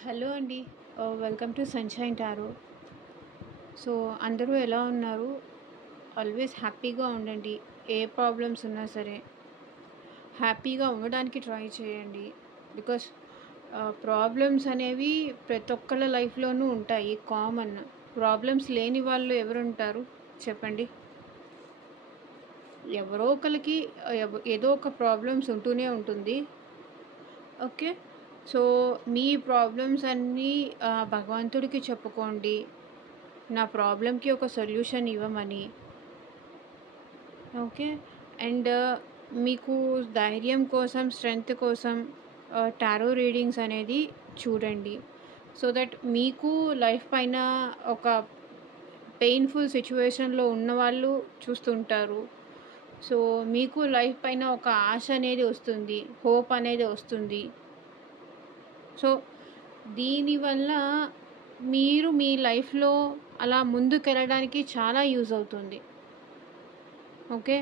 Hello అండి. Welcome to sunshine tarot. So, అందరూ ఎలా ఉన్నారు? ఆల్వేస్ హ్యాపీగా ఉండండి. ఏ ప్రాబ్లమ్స్ ఉన్నా సరే, హ్యాపీగా ఉండడానికి ట్రై చేయండి. బికాస్ ప్రాబ్లమ్స్ అనేవి ప్రతి ఒక్కళ్ళ లైఫ్‌లోనూ ఉంటాయి, కామన్. ప్రాబ్లమ్స్ లేని వాళ్ళు ఎవరుంటారు చెప్పండి? ఎవరో ఒకళ్ళకి ఏదో ఒక ప్రాబ్లమ్స్ ఉంటూనే ఉంటుంది. ఓకే. సో, మీ ప్రాబ్లమ్స్ అన్నీ భగవంతుడికి చెప్పుకోండి. నా ప్రాబ్లమ్‌కి ఒక సొల్యూషన్ ఇవ్వమని. ఓకే. అండ్ మీకు ధైర్యం కోసం, స్ట్రెంత్ కోసం టారో రీడింగ్స్ అనేది చూడండి. సో దట్ మీకు లైఫ్ పైన ఒక పెయిన్‌ఫుల్ సిట్యుయేషన్‌లో ఉన్నవాళ్ళు చూస్తుంటారు. సో, మీకు లైఫ్ పైన ఒక ఆశ అనేది వస్తుంది. హోప్ అనేది వస్తుంది. సో, దీనివల్ల మీరు మీ లైఫ్‌లో అలా ముందుకెళ్ళడానికి చాలా యూజ్ అవుతుంది. ఓకే.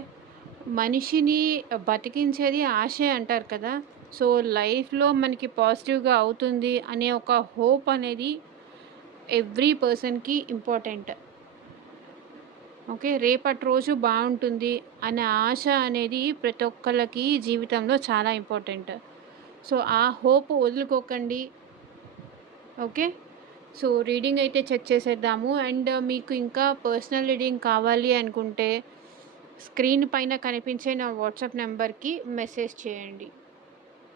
మనిషిని బతికించేది ఆశే అంటారు కదా! సో, లైఫ్‌లో మనకి పాజిటివ్‌గా అవుతుంది అనే ఒక హోప్ అనేది ఎవ్రీ పర్సన్‌కి ఇంపార్టెంట్. ఓకే. రేపటి రోజు బావుంటుంది అనే ఆశ అనేది ప్రతి ఒక్కళ్ళకి జీవితంలో చాలా ఇంపార్టెంట్. సో, ఆ హోప్ వదులుకోకండి. ఓకే. సో, రీడింగ్ అయితే చెక్ చేసేద్దాము. అండ్ మీకు ఇంకా పర్సనల్ రీడింగ్ కావాలి అనుకుంటే స్క్రీన్ పైన కనిపించే నా వాట్సాప్ నంబర్‌కి మెసేజ్ చేయండి.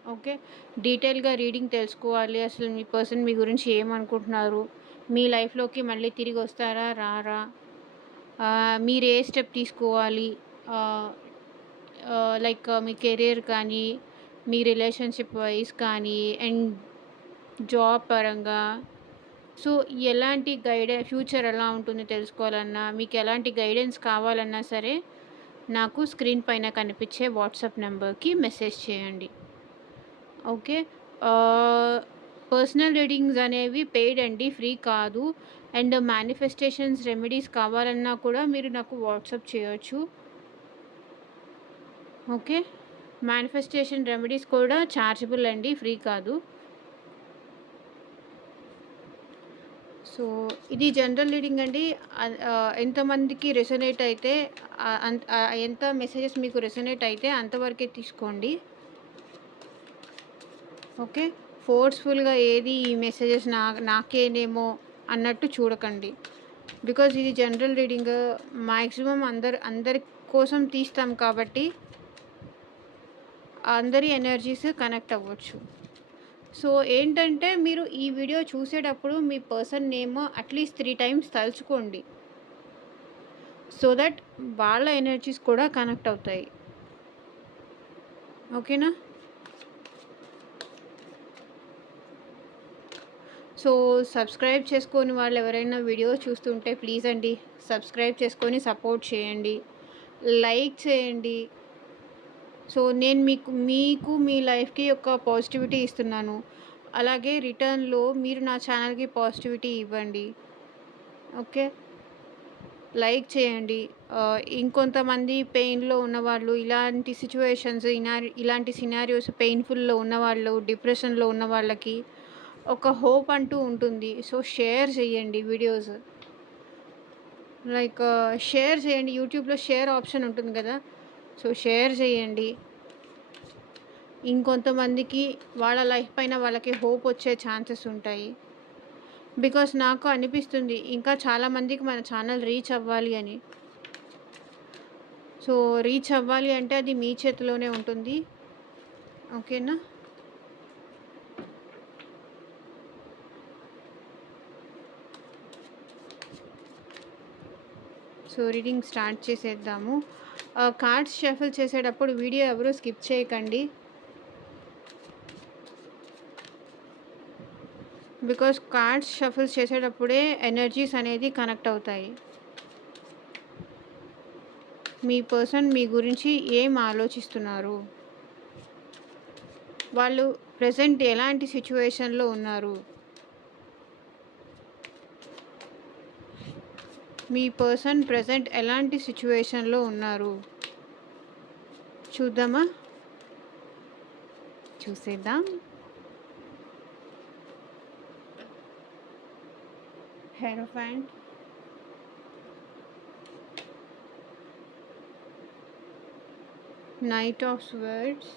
ఓకే. డీటెయిల్‌గా రీడింగ్ తెలుసుకోవాలి. అసలు మీ పర్సన్ మీ గురించి ఏమనుకుంటున్నారు? మీ లైఫ్‌లోకి మళ్ళీ తిరిగొస్తారా? రారా? మీరు ఏ స్టెప్ తీసుకోవాలి? ఆహ్, లైక్ మీ కెరియర్ కానీ, మీ రిలేషన్‌షిప్ వైస్ కానీ, అండ్ జాబ్ పరంగా. సో, ఎలాంటి ఫ్యూచర్ ఎలా ఉంటుందో తెలుసుకోవాలన్నా, మీకు ఎలాంటి గైడెన్స్ కావాలన్నా సరే, నాకు స్క్రీన్ పైన కనిపించే వాట్సాప్ నంబర్‌కి మెసేజ్ చేయండి. ఓకే. ఆహ్, పర్సనల్ రీడింగ్స్ అనేవి పెయిడ్ అండి. ఫ్రీ కాదు. అండ్ మేనిఫెస్టేషన్స్ రెమెడీస్ కావాలన్నా కూడా మీరు నాకు వాట్సాప్ చేయొచ్చు. ఓకే. మేనిఫెస్టేషన్ రెమెడీస్ కూడా చార్జబుల్ అండి. ఫ్రీ కాదు. సో, ఇది జనరల్ రీడింగ్ అండి. ఎంతమందికి రెసొనేట్ అయితే ఎంత మెసేజెస్ మీకు రెసొనేట్ అయితే అంతవరకే తీసుకోండి. ఓకే. ఫోర్స్‌ఫుల్‌గా ఏది ఈ మెసేజెస్ నాకేనేమో అన్నట్టు చూడకండి. బికాజ్ ఇది జనరల్ రీడింగ్. మాక్సిమం అందరి కోసం తీస్తాం కాబట్టి అందరి ఎనర్జీస్ కనెక్ట్ అవ్వచ్చు. సో, ఏంటంటే మీరు ఈ వీడియో చూసేటప్పుడు మీ పర్సన్ నేమ్ అట్‌లీస్ట్ 3 టైమ్స్ తలుచుకోండి. సో దట్ వాళ్ళ ఎనర్జీస్ కూడా కనెక్ట్ అవుతాయి. ఓకేనా? సో, సబ్స్క్రైబ్ చేసుకోని వాళ్ళు ఎవరైనా వీడియో చూస్తుంటే ప్లీజ్ అండి సబ్స్క్రైబ్ చేసుకొని సపోర్ట్ చేయండి. లైక్ చేయండి. సో, నేను మీకు మీ లైఫ్‌కి ఒక పాజిటివిటీ ఇస్తున్నాను. అలాగే రిటర్న్‌లో మీరు నా ఛానల్‌కి పాజిటివిటీ ఇవ్వండి. ఓకే. లైక్ చేయండి. ఇంకొంతమంది పెయిన్‌లో ఉన్నవాళ్ళు, ఇలాంటి సిట్యుయేషన్స్ ఇలాంటి సినారియోస్ పెయిన్‌ఫుల్‌లో ఉన్నవాళ్ళు, డిప్రెషన్‌లో ఉన్న వాళ్ళకి ఒక హోప్ అంటూ ఉంటుంది. సో, షేర్ చేయండి వీడియోస్. లైక్ షేర్ చేయండి. యూట్యూబ్‌లో షేర్ ఆప్షన్ ఉంటుంది కదా! సో, షేర్ చేయండి. ఇంకొంతమందికి వాళ్ళ లైఫ్ పైన వాళ్ళకి హోప్ వచ్చే ఛాన్సెస్ ఉంటాయి. బికాస్ నాకు అనిపిస్తుంది ఇంకా చాలా మందికి మన ఛానల్ రీచ్ అవ్వాలి అని. సో, రీచ్ అవ్వాలి అంటే అది మీ చేతిలోనే ఉంటుంది. ఓకేనా? సో, రీడింగ్ స్టార్ట్ చేసేద్దాము. కార్డ్స్ షఫుల్ చేసేటప్పుడు వీడియో ఎవరు స్కిప్ చేయకండి. బికాస్ కార్డ్స్ షఫుల్ చేసేటప్పుడే ఎనర్జీస్ అనేది కనెక్ట్ అవుతాయి. మీ పర్సన్ మీ గురించి ఏం ఆలోచిస్తున్నారు? వాళ్ళు ప్రెజెంట్ ఎలాంటి సిట్యుయేషన్‌లో ఉన్నారు? మీ పర్సన్ ప్రెజెంట్ ఎలాంటి సిట్యుయేషన్‌లో ఉన్నారు? చూద్దామా? చూసేద్దాం. Hierophant, Knight of Swords,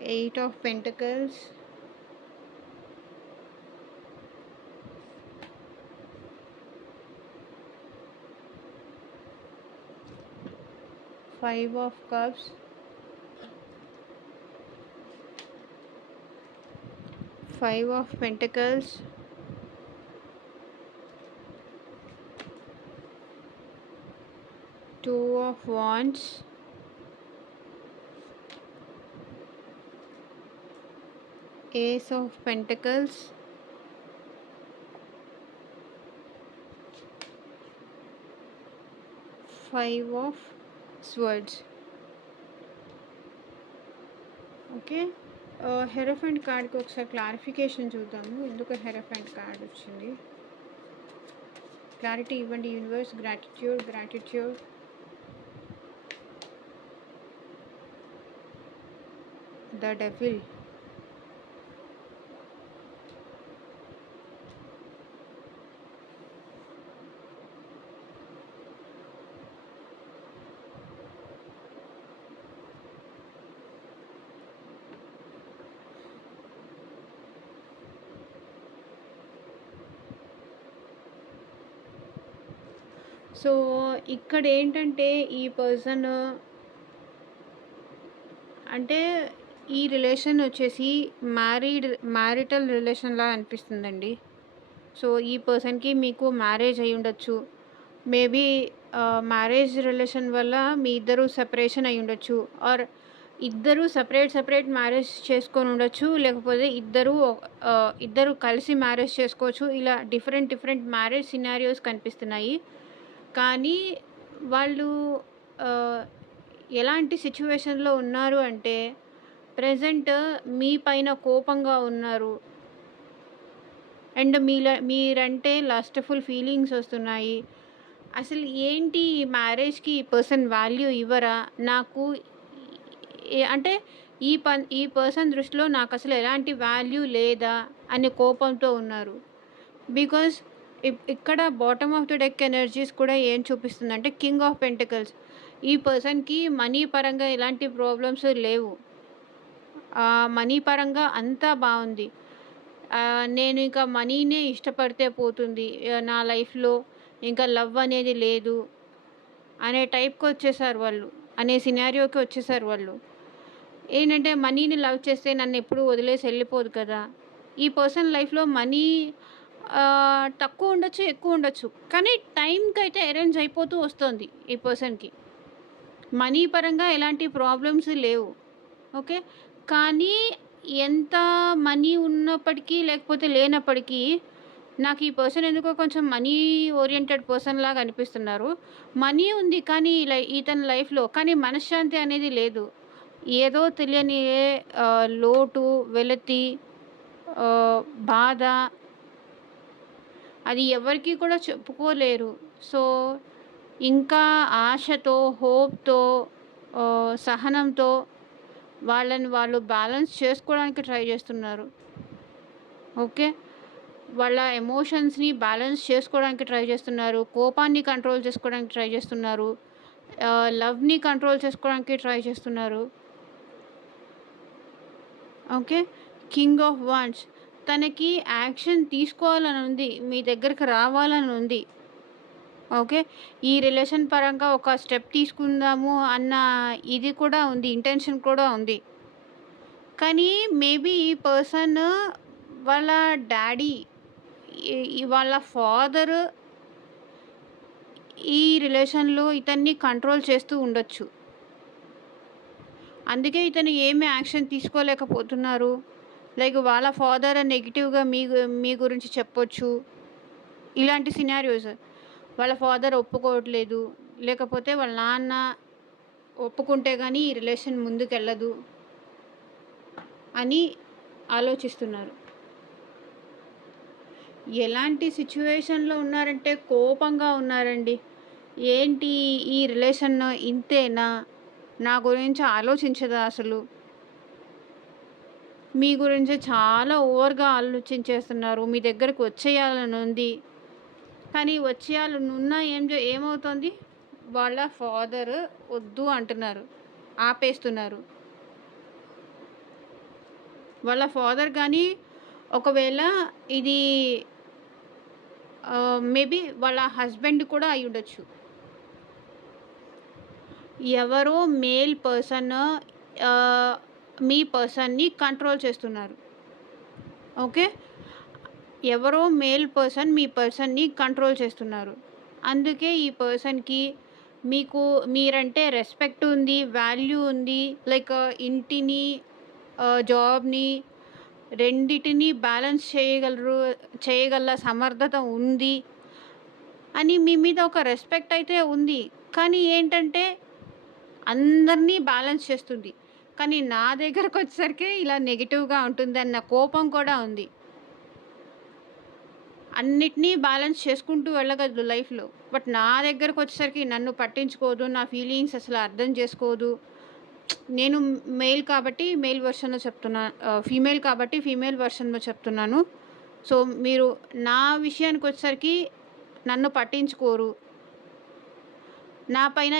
Eight of Pentacles, Five of Cups, Five of Pentacles, Two of Wands, Ace of Pentacles, Five of Swords. Okay. Hierophant కార్డ్కి ఒకసారి క్లారిఫికేషన్ చూద్దాము, ఎందుకు హెరోఫెంట్ కార్డ్ వచ్చింది. క్లారిటీ ఇవ్వండి universe. Gratitude, gratitude. The devil, so ఇక్కడ ఏంటంటే ఈ person అంటే ఈ రిలేషన్ వచ్చేసి మ్యారిటల్ రిలేషన్లా అనిపిస్తుందండి. సో ఈ పర్సన్కి మీకు మ్యారేజ్ అయి ఉండొచ్చు. మేబీ మ్యారేజ్ రిలేషన్ వల్ల మీ ఇద్దరు సెపరేషన్ అయి ఉండొచ్చు, ఆర్ ఇద్దరు సపరేట్ మ్యారేజ్ చేసుకొని ఉండొచ్చు, లేకపోతే ఇద్దరు కలిసి మ్యారేజ్ చేసుకోవచ్చు. ఇలా డిఫరెంట్ మ్యారేజ్ సినారియోస్ కనిపిస్తున్నాయి. కానీ వాళ్ళు ఎలాంటి సిచ్యువేషన్లో ఉన్నారు అంటే ప్రెజెంట్ మీ పైన కోపంగా ఉన్నారు, అండ్ మీరంటే లస్ట్ఫుల్ ఫీలింగ్స్ వస్తున్నాయి. అసలు ఏంటి ఈ మ్యారేజ్కి ఈ పర్సన్ వాల్యూ ఇవ్వరా నాకు, అంటే ఈ పర్సన్ దృష్టిలో నాకు అసలు ఎలాంటి వాల్యూ లేదా అనే కోపంతో ఉన్నారు. బికాజ్ ఇక్కడ bottom of the deck energies కూడా ఏం చూపిస్తుందంటే కింగ్ ఆఫ్ పెంటికల్స్. ఈ పర్సన్కి మనీ పరంగా ఎలాంటి ప్రాబ్లమ్స్ లేవు, మనీ పరంగా అంతా బాగుంది. నేను ఇంకా మనీనే ఇష్టపడితే పోతుంది, నా లైఫ్లో ఇంకా లవ్ అనేది లేదు అనే టైప్కి వచ్చేసారు వాళ్ళు, అనే సినారియోకి వచ్చేసారు వాళ్ళు. ఏంటంటే మనీని లవ్ చేస్తే నన్ను ఎప్పుడు వదిలేసి వెళ్ళిపోదు కదా. ఈ పర్సన్ లైఫ్లో మనీ తక్కువ ఉండొచ్చు, ఎక్కువ ఉండొచ్చు, కానీ టైంకి అయితే అరేంజ్ అయిపోతూ వస్తుంది ఈ పర్సన్కి. మనీ పరంగా ఎలాంటి ప్రాబ్లమ్స్ లేవు, ఓకే. కానీ ఎంత మనీ ఉన్నప్పటికీ లేకపోతే లేనప్పటికీ నాకు ఈ పర్సన్ ఎందుకో కొంచెం మనీ ఓరియంటెడ్ పర్సన్ లాగా అనిపిస్తున్నారు. మనీ ఉంది కానీ ఇతని లైఫ్లో కానీ మనశ్శాంతి అనేది లేదు. ఏదో తెలియని లోటు, వెలతి, బాధ, అది ఎవరికి కూడా చెప్పుకోలేరు. సో ఇంకా ఆశతో, హోప్తో, సహనంతో వాళ్ళని వాళ్ళు బ్యాలెన్స్ చేసుకోవడానికి ట్రై చేస్తున్నారు, ఓకే. వాళ్ళ ఎమోషన్స్ని బ్యాలెన్స్ చేసుకోవడానికి ట్రై చేస్తున్నారు, కోపాన్ని కంట్రోల్ చేసుకోవడానికి ట్రై చేస్తున్నారు, లవ్ని కంట్రోల్ చేసుకోవడానికి ట్రై చేస్తున్నారు, ఓకే. కింగ్ ఆఫ్ వాండ్స్, తనకి యాక్షన్ తీసుకోవాలని ఉంది, మీ దగ్గరికి రావాలని ఉంది, ఓకే. ఈ రిలేషన్ పరంగా ఒక స్టెప్ తీసుకుందాము అన్న ఇది కూడా ఉంది, ఇంటెన్షన్ కూడా ఉంది. కానీ మేబీ ఈ పర్సన్ వాళ్ళ డాడీ, వాళ్ళ ఫాదర్ ఈ రిలేషన్లో ఇతన్ని కంట్రోల్ చేస్తూ ఉండొచ్చు. అందుకే ఇతను ఏమి యాక్షన్ తీసుకోలేకపోతున్నారు. లైక్ వాళ్ళ ఫాదర్ నెగిటివ్గా మీ గురించి చెప్పొచ్చు. ఇలాంటి సినారియోస్, వాళ్ళ ఫాదర్ ఒప్పుకోవట్లేదు, లేకపోతే వాళ్ళ నాన్న ఒప్పుకుంటే కానీ ఈ రిలేషన్ ముందుకెళ్ళదు అని ఆలోచిస్తున్నారు. ఎలాంటి సిచ్యువేషన్లో ఉన్నారంటే కోపంగా ఉన్నారండి. ఏంటి ఈ రిలేషన్ ఇంతేనా, నా గురించి ఆలోచించదా అసలు, మీ గురించి చాలా ఓవర్‌గా ఆలోచించేస్తున్నారు. మీ దగ్గరికి వచ్చేయాలనుంది. కానీ వచ్చేయాలనున్నా ఏమవుతుంది? వాళ్ళ ఫాదర్ వద్దు అంటున్నారు. ఆపేస్తున్నారు. వాళ్ళ ఫాదర్ గానీ ఒకవేళ ఇది మేబీ వాళ్ళ హస్బెండ్ కూడా అయ్యుండొచ్చు. ఎవరో మేల్ పర్సన్ ఆహ్, మీ పర్సన్‌ని కంట్రోల్ చేస్తున్నారు. ఓకే. ఎవరో మేల్ పర్సన్ మీ పర్సన్‌ని కంట్రోల్ చేస్తున్నారు. అందుకే ఈ పర్సన్‌కి మీకు మీరంటే రెస్పెక్ట్ ఉంది, వాల్యూ ఉంది. లైక్ ఇంటిని, జాబ్‌ని రెండిటిని బ్యాలెన్స్ చేయగల సమర్థత ఉంది అని మీ మీద ఒక రెస్పెక్ట్ అయితే ఉంది. కానీ ఏంటంటే అందరినీ బ్యాలెన్స్ చేస్తుంది. కానీ నా దగ్గరకొచ్చేసరికి ఇలా నెగెటివ్‌గా ఉంటుందన్న కోపం కూడా ఉంది. అన్నిటిని బ్యాలెన్స్ చేసుకుంటూ వెళ్ళగలదు లైఫ్‌లో. బట్ నా దగ్గరకొచ్చేసరికి నన్ను పట్టించుకోదు. నా ఫీలింగ్స్ అసలు అర్థం చేసుకోదు. నేను మేల్ కాబట్టి మేల్ వెర్షన్‌లో ఫీమేల్ కాబట్టి ఫీమేల్ వెర్షన్‌లో చెప్తున్నాను. సో, మీరు నా విషయానికొచ్చేసరికి నన్ను పట్టించుకోరు. నా పైన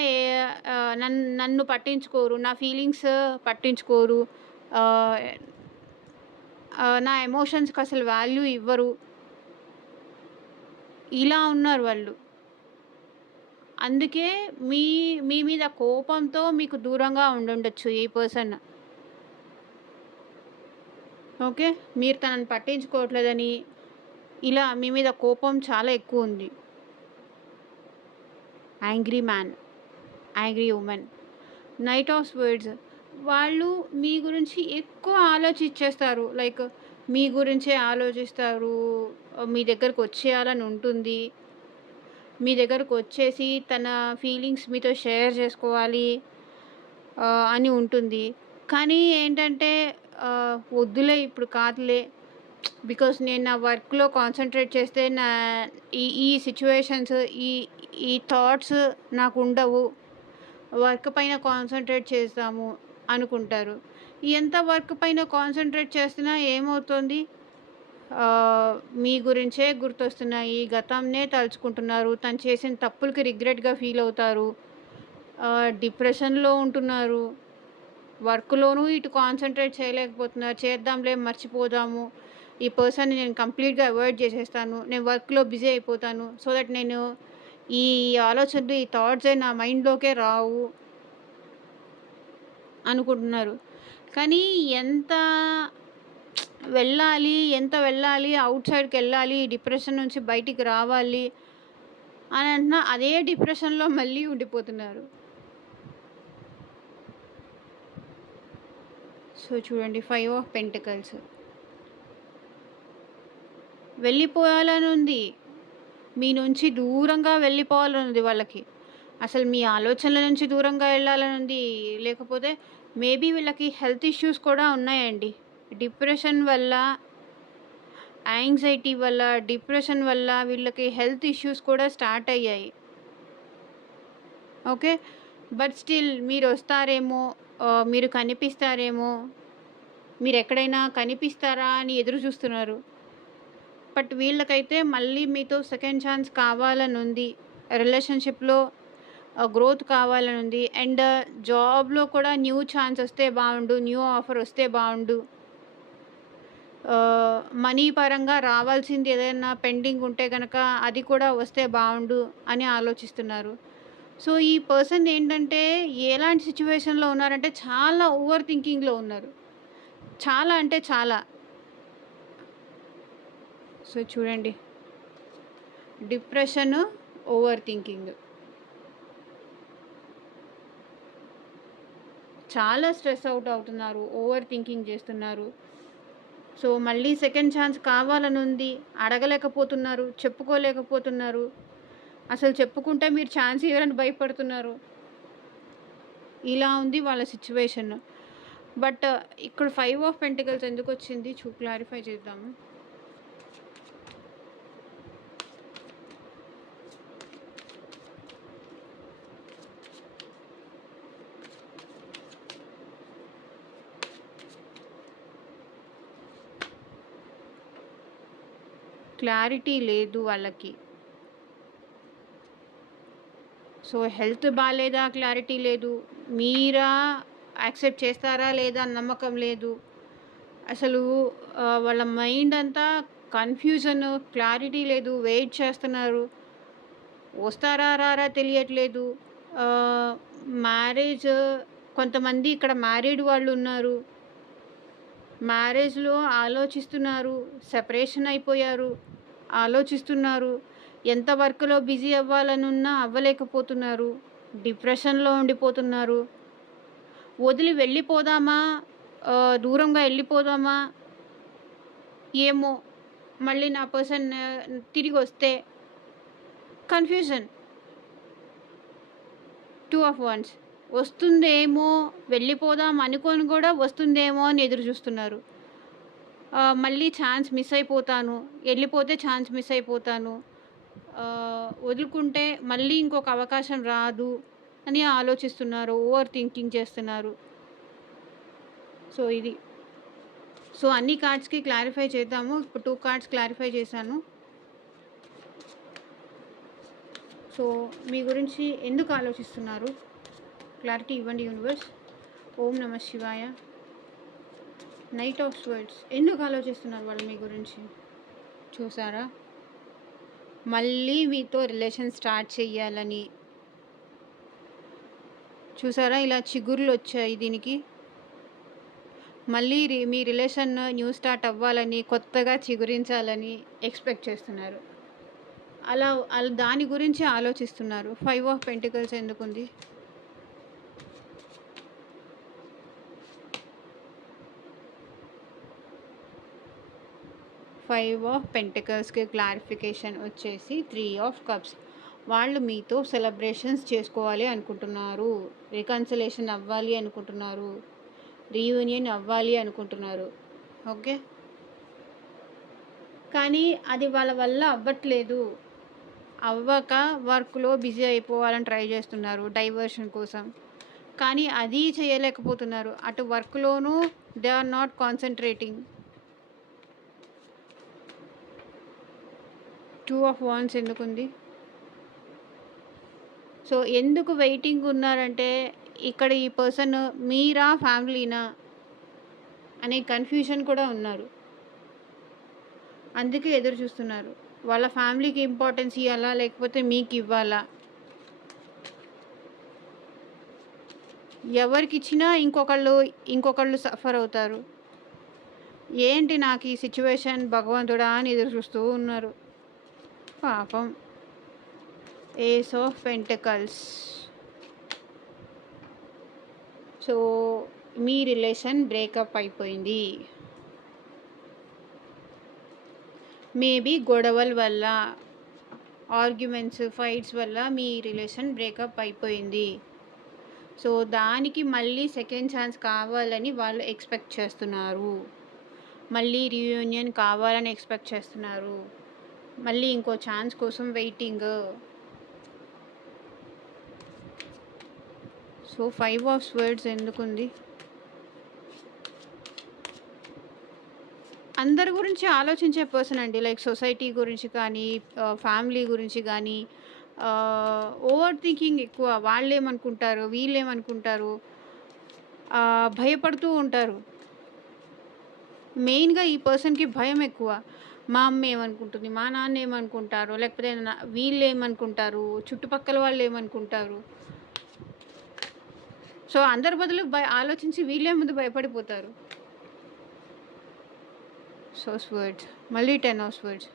నన్ను పట్టించుకోరు. నా ఫీలింగ్స్ పట్టించుకోరు. ఆహ్, నా ఎమోషన్స్‌కసలు వాల్యూ ఇవ్వరు. ఇలా ఉన్నారు వాళ్ళు. అందుకే మీ మీ మీద కోపంతో మీకు దూరంగా ఉండుండొచ్చు ఈ పర్సన్. ఓకే. మీరు తనని పట్టించుకోవట్లేదని, ఇలా మీ మీద కోపం చాలా ఎక్కువుంది. Angry man, angry woman. Knight of swords. వాళ్ళు మీ గురించి ఎక్కువ ఆలోచిచ్చేస్తారు. లైక్ మీ గురించే ఆలోచిస్తారు. మీ దగ్గరకొచ్చేయాలని ఉంటుంది. మీ దగ్గరకొచ్చేసి తన ఫీలింగ్స్ మీతో షేర్ చేసుకోవాలి అని ఉంటుంది. కానీ ఏంటంటే వద్దులే ఇప్పుడు కాదులే. బికాజ్ నేను నా వర్క్‌లో కాన్సంట్రేట్ చేస్తే ఈ ఈ సిట్యుయేషన్స్, ఈ ఈ థాట్స్ నాకుండవు. వర్క్ పైన కాన్సంట్రేట్ చేస్తాము అనుకుంటారు. ఎంత వర్క్ పైన కాన్సంట్రేట్ చేస్తున్నా ఏమవుతుంది? మీ గురించే గుర్తొస్తున్నాయి. గతంనే తలుచుకుంటున్నారు. తను చేసిన తప్పులకి రిగ్రెట్‌గా ఫీల్ అవుతారు. డిప్రెషన్‌లో ఉంటున్నారు. వర్క్‌లోనూ ఇటు కాన్సంట్రేట్ చేయలేకపోతున్నారు. చేద్దాంలే మర్చిపోదాము. ఈ పర్సన్‌ని నేను కంప్లీట్‌గా అవాయిడ్ చేసేస్తాను. నేను వర్క్‌లో బిజీ అయిపోతాను. సో దట్ నేను ఈ ఆలోచనలు, ఈ థాట్సే నా మైండ్‌లోకే రావు అనుకుంటున్నారు. కానీ ఎంత వెళ్ళాలి, ఔట్ సైడ్‌కెళ్ళాలి, డిప్రెషన్ నుంచి బయటికి రావాలి అని అంటున్నా అదే డిప్రెషన్‌లో మళ్ళీ ఉండిపోతున్నారు. సో, చూడండి 5 ఆఫ్ పెంటికల్స్. వెళ్ళిపోవాలనుంది. మీ నుంచి దూరంగా వెళ్ళిపోవాలనుంది వాళ్ళకి. అసలు మీ ఆలోచనల నుంచి దూరంగా వెళ్ళాలనుంది. లేకపోతే మేబీ వీళ్ళకి హెల్త్ ఇష్యూస్ కూడా ఉన్నాయండి. డిప్రెషన్ వల్ల, యాంగ్జైటీ వల్ల, డిప్రెషన్ వల్ల వీళ్ళకి హెల్త్ ఇష్యూస్ కూడా స్టార్ట్ అయ్యాయి. ఓకే. బట్ స్టిల్ మీరొస్తారేమో, మీరు కనిపిస్తారేమో, మీరెక్కడైనా కనిపిస్తారా అని ఎదురు చూస్తున్నారు. బట్ వీళ్ళకైతే మళ్ళీ మీతో సెకండ్ ఛాన్స్ కావాలనుంది. రిలేషన్‌షిప్‌లో గ్రోత్ కావాలనుంది. అండ్ జాబ్‌లో కూడా న్యూ ఛాన్స్ వస్తే బావుండు. న్యూ ఆఫర్ వస్తే బావుండు. మనీ పరంగా రావాల్సింది ఏదైనా పెండింగ్ ఉంటే గనక అది కూడా వస్తే బావుండు అని ఆలోచిస్తున్నారు. సో, ఈ పర్సన్ ఏంటంటే ఎలాంటి సిట్యుయేషన్‌లో ఉన్నారంటే చాలా ఓవర్ థింకింగ్‌లో ఉన్నారు. చాలా అంటే చాలా. సో, చూడండి. Depression, over thinking. చాలా స్ట్రెస్ అవుతున్నారు. ఓవర్ థింకింగ్ చేస్తున్నారు. సో, మళ్ళీ సెకండ్ ఛాన్స్ కావాలనుంది. అడగలేకపోతున్నారు. చెప్పుకోలేకపోతున్నారు. అసలు చెప్పుకుంటే మీరు ఛాన్స్ ఇవ్వరని భయపడుతున్నారు. ఇలా ఉంది వాళ్ళ సిట్యుయేషన్. బట్ ఇక్కడ 5 ఆఫ్ పెంటికల్స్ ఎందుకొచ్చింది క్లారిఫై చేద్దాము. క్లారిటీ లేదు వాళ్ళకి. సో, హెల్త్ బాలేదా క్లారిటీ లేదు. మీరా యాక్సెప్ట్ చేస్తారా లేదా నమ్మకం లేదు. అసలు వాళ్ళ మైండ్ అంతా కన్‌ఫ్యూజన్, క్లారిటీ లేదు. వెయిట్ చేస్తున్నారు. వస్తారా? రారా? తెలియట్లేదు. ఆహ్, మ్యారేజ్ కొంతమంది ఇక్కడ మ్యారీడ్ వాళ్ళున్నారు. మ్యారేజ్‌లో ఆలోచిస్తున్నారు. సెపరేషన్ అయిపోయారు. ఆలోచిస్తున్నారు. ఎంత వర్క్‌లో బిజీ అవ్వాలనున్నా అవ్వలేకపోతున్నారు. డిప్రెషన్‌లో ఉండిపోతున్నారు. వదిలి వెళ్ళిపోదామా? దూరంగా ఎళ్ళిపోదామా? ఏమో! మళ్ళీ నా పర్సన్ తిరిగొస్తే కన్‌ఫ్యూజన్. 2 of once. వస్తుందేమో, వెళ్ళిపోదాం అనుకోని గూడా వస్తుందేమో అని ఎదురు జూస్తున్నారు. మళ్ళీ ఛాన్స్ మిస్ అయిపోతాను. ఎళ్ళిపోతే ఛాన్స్ మిస్ అయిపోతాను. వదులుకుంటే మళ్ళీ ఇంకొక అవకాశం రాదు అని ఆలోచిస్తున్నారు. ఓవర్ థింకింగ్ చేస్తున్నారు. సో, ఇది. సో, అన్ని కార్డ్స్‌కి క్లారిఫై చేద్దాము. ఇప్పుడు 2 కార్డ్స్ క్లారిఫై చేశాను. సో, మీ గురించి ఎందుకు ఆలోచిస్తున్నారు? క్లారిటీ ఇవ్వండి యూనివర్స్. ఓం నమః శివాయ. Night of swords. ఎందుకు ఆలోచిస్తున్నారు వాళ్ళు మీ గురించి? చూసారా? మళ్ళీ మీతో రిలేషన్ స్టార్ట్ చెయ్యాలని. చూసారా? ఇలా చిగుర్లొచ్చాయి దీనికి. మళ్ళీ మీ రిలేషన్ న్యూ స్టార్ట్ అవ్వాలని, కొత్తగా చిగురించాలని ఎక్స్‌పెక్ట్ చేస్తున్నారు. అలా దాని గురించి ఆలోచిస్తున్నారు. 5 ఆఫ్ పెంటికల్స్ ఎందుకుంది? ఫైవ్ ఆఫ్ పెంటికల్స్‌కి క్లారిఫికేషన్ వచ్చేసి 3 ఆఫ్ కప్స్. వాళ్ళు మీతో సెలబ్రేషన్స్ చేసుకోవాలి అనుకుంటున్నారు. రికన్సిలేషన్ అవ్వాలి అనుకుంటున్నారు. రీయూనియన్ అవ్వాలి అనుకుంటున్నారు. ఓకే. కానీ అది వాళ్ళ వల్ల అవ్వట్లేదు. అవ్వక వర్క్‌లో బిజీ అయిపోవాలని ట్రై చేస్తున్నారు డైవర్షన్ కోసం. కానీ అది చేయలేకపోతున్నారు. అటు వర్క్‌లోనూ they are not concentrating. 2 of wands ఎందుకుంది? సో, ఎందుకు వెయిటింగ్ ఉన్నారంటే, ఇక్కడ ఈ పర్సన్ మీరా? ఫ్యామిలీనా? అనే కన్‌ఫ్యూజన్ కూడా ఉన్నారు. అందుకే ఎదురు చూస్తున్నారు. వాళ్ళ ఫ్యామిలీకి ఇంపార్టెన్స్ ఇయ్యాలా? లేకపోతే మీకివ్వాలా? ఎవరికిచ్చినా ఇంకొకళ్ళు సఫర్ అవుతారు. ఏంటి నాకు ఈ సిట్యుయేషన్ భగవంతుడా అని ఎదురు చూస్తూ ఉన్నారు. పాపం. Ace of pentacles. సో, మీ రిలేషన్ బ్రేకప్ అయిపోయింది. మేబీ గొడవల వల్ల, ఆర్గ్యుమెంట్స్, ఫైట్స్ వల్ల మీ రిలేషన్ బ్రేకప్ అయిపోయింది. సో, దానికి మళ్ళీ సెకండ్ ఛాన్స్ కావాలని వాళ్ళు ఎక్స్‌పెక్ట్ చేస్తున్నారు. మళ్ళీ రీయూనియన్ కావాలని ఎక్స్‌పెక్ట్ చేస్తున్నారు. మళ్ళీ ఇంకో ఛాన్స్ కోసం వెయిటింగ్. సో, 5 ఆఫ్ స్వర్డ్స్ ఎందుకుంది? అందరి గురించి ఆలోచించే పర్సన్ అండి. లైక్ సొసైటీ గురించి కానీ, ఫ్యామిలీ గురించి కానీ, ఓవర్ థింకింగ్ ఎక్కువ. వాళ్ళేమనుకుంటారు? వీళ్ళేమనుకుంటారు? భయపడుతూ ఉంటారు. మెయిన్‌గా ఈ పర్సన్‌కి భయం ఎక్కువ. మా అమ్మ ఏమనుకుంటుంది? మా నాన్న ఏమనుకుంటారు? లేకపోతే వీళ్ళేమనుకుంటారు? చుట్టుపక్కల వాళ్ళేమనుకుంటారు? సో, అందరి బదులు ఆలోచించి వీళ్ళే ముందు భయపడిపోతారు. So, swords. మళ్ళీ 10 ఆఫ్ స్వర్డ్స్.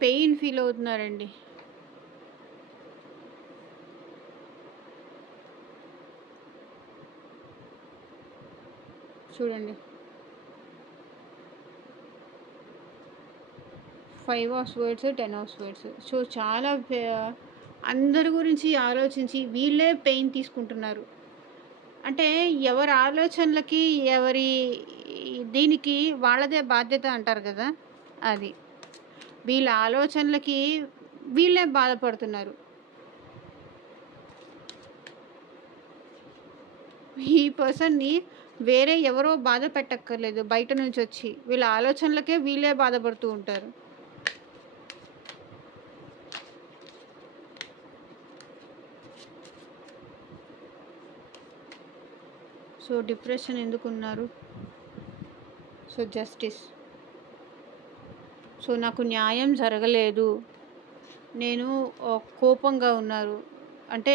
పెయిన్ ఫీల్ అవుతున్నారండి. చూడండి. 5 of swords, 10 of swords. So, చాలా అందరి గురించి ఆలోచించి వీళ్ళే పెయిన్ తీసుకుంటున్నారు. అంటే ఎవరి ఆలోచనలకి, ఎవరి దీనికి వాళ్ళదే బాధ్యత అంటారు కదా! అది. వీళ్ళ ఆలోచనలకి వీళ్ళే బాధపడుతున్నారు. ఈ పర్సన్‌ని వేరే ఎవరో బాధ పెట్టక్కర్లేదు బయట నుంచొచ్చి. వీళ్ళ ఆలోచనలకే వీళ్ళే బాధపడుతూ ఉంటారు. సో, డిప్రెషన్ ఎందుకున్నారు? So, justice. సో, నాకు న్యాయం జరగలేదు. నేను కోపంగా ఉన్నారు. అంటే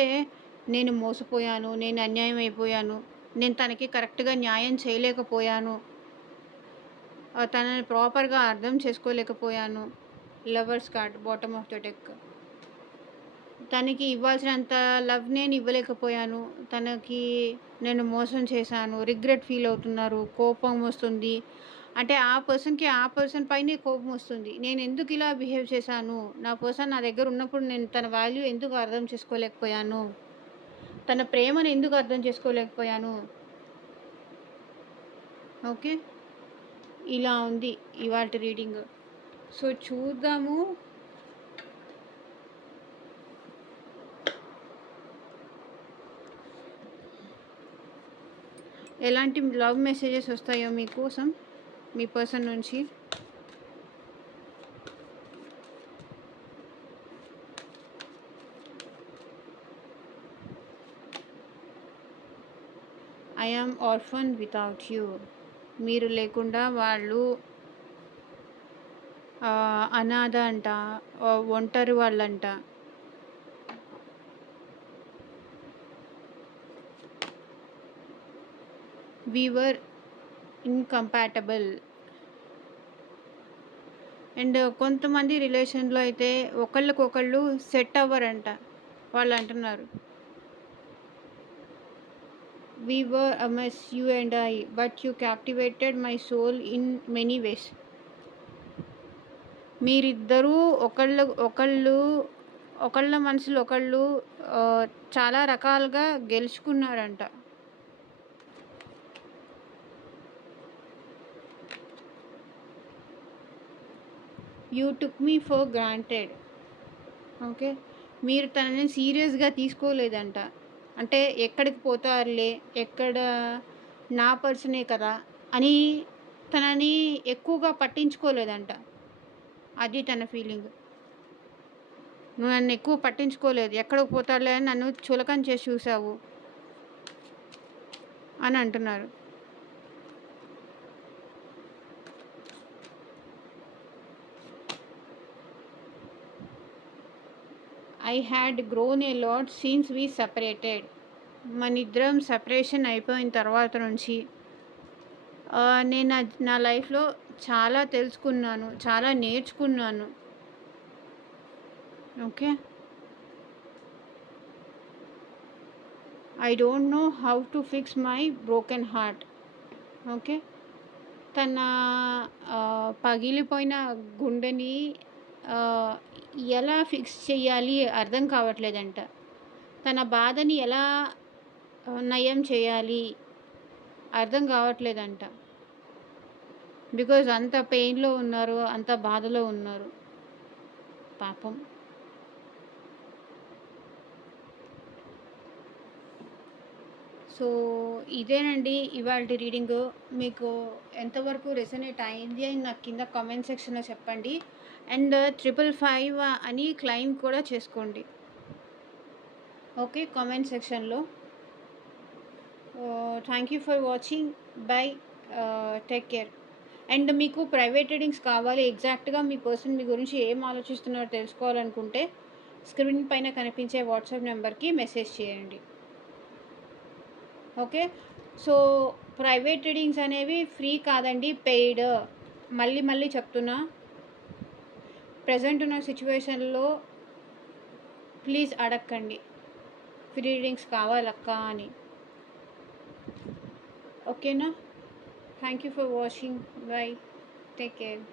నేను మోసపోయాను. నేను అన్యాయం అయిపోయాను. నేను తనకి కరెక్ట్‌గా న్యాయం చేయలేకపోయాను. తనని ప్రాపర్‌గా అర్థం చేసుకోలేకపోయాను. Lovers card bottom of the deck. తనకి ఇవ్వాల్సినంత లవ్ నేను ఇవ్వలేకపోయాను. తనకి నేను మోసం చేశాను. రిగ్రెట్ ఫీల్ అవుతున్నారు. కోపం వస్తుంది. అంటే ఆ పర్సన్ పైనే కోపం వస్తుంది. నేను ఎందుకు ఇలా బిహేవ్ చేశాను? నా పర్సన్ నా దగ్గర ఉన్నప్పుడు నేను తన వాల్యూ ఎందుకు అర్థం చేసుకోలేకపోయాను? తన ప్రేమను ఎందుకు అర్థం చేసుకోలేకపోయాను? ఓకే. ఇలా ఉంది ఇవాల్టి రీడింగ్. సో, చూద్దాము. ఎలాంటి లవ్ మెసేజెస్ వస్తాయో మీకోసం మీ పర్సన్ నుంచి. I am orphan without you. మీరు లేకుండా వాళ్ళు అనాథ అంట, ఒంటరి వాళ్ళంట. We were incompatible. అండ్ కొంతమంది రిలేషన్‌లో అయితే ఒకళ్ళకొకళ్ళు సెట్ అవ్వరంట. వాళ్ళు అంటున్నారు. We were a mess you and I but you captivated my soul in many ways. మీరిద్దరూ ఒకళ్ళు ఒకళ్ళ మనసులో ఒకళ్ళు చాలా రకాలుగా గెలుచుకున్నారంట. You took me for granted. Okay. మీరు తనని సీరియస్‌గా తీసుకోలేదంట. అంటే ఎక్కడికి పోతారులే, నా పర్సనే కదా అని తనని ఎక్కువగా పట్టించుకోలేదంట. అది తన ఫీలింగ్. నువ్వు నన్ను ఎక్కువ పట్టించుకోలేదు. ఎక్కడికి పోతాడులే అని నన్ను చులకన చేసి చూసావు అని అంటున్నారు. I had grown a lot since we separated. మనిద్దరం సెపరేషన్ అయిపోయిన తర్వాత నుంచి నేను నా లైఫ్‌లో చాలా తెలుసుకున్నాను. చాలా నేర్చుకున్నాను. Okay. I don't know how to fix my broken heart. Okay. తన పగిలిపోయిన గుండెని ఆహ్, ఎలా ఫిక్స్ చేయాలి అర్థం కావట్లేదంట. తన బాధని ఎలా నయం చేయాలి అర్థం కావట్లేదంట. బికాజ్ అంత పెయిన్‌లో ఉన్నారు. అంత బాధలో ఉన్నారు. పాపం. సో, ఇదేనండి ఇవాల్టి రీడింగు. మీకు ఎంతవరకు రెసొనేట్ అయింది అని నాకు కింద కామెంట్ సెక్షన్‌లో చెప్పండి. అండ్ 555 అని క్లెయిమ్ కూడా చేసుకోండి. ఓకే. కామెంట్ సెక్షన్‌లో. Thank you for watching. By. Take care. And మీకు ప్రైవేట్ రీడింగ్స్ కావాలి, ఎగ్జాక్ట్‌గా మీ పర్సన్ మీ గురించి ఏం ఆలోచిస్తున్నారో తెలుసుకోవాలనుకుంటే స్క్రీన్ పైన కనిపించే వాట్సాప్ నెంబర్‌కి మెసేజ్ చేయండి. ఓకే. సో, ప్రైవేట్ రీడింగ్స్ అనేవి ఫ్రీ కాదండి, పెయిడ్. మళ్ళీ మళ్ళీ చెప్తున్నా. ప్రెజెంట్ ఉన్న సిచ్యువేషన్‌లో ప్లీజ్ అడక్కండి. ఫ్రీ రీడింగ్స్ కావాలక్కా అని. ఓకేనా? Thank you for watching. By. Take care.